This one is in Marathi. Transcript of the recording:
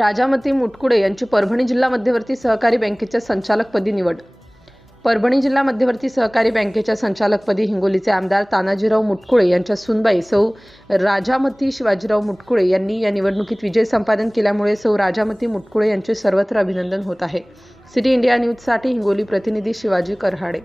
राजामती मुटकुळे यांची परभणी जिल्हा मध्यवर्ती सहकारी बँकेच्या संचालकपदी निवड। परभणी जिल्हा मध्यवर्ती सहकारी बँकेच्या संचालकपदी हिंगोलीचे आमदार तानाजीराव मुटकुळे यांच्या सूनबाई सौ राजामती शिवाजीराव मुटकुळे यांनी या निवडणुकीत विजय संपादन केल्यामुळे सौ राजामती मुटकुळे यांचे सर्वत्र अभिनंदन होत आहे। सिटी इंडिया न्यूजसाठी हिंगोली प्रतिनिधी शिवाजी करहाडे।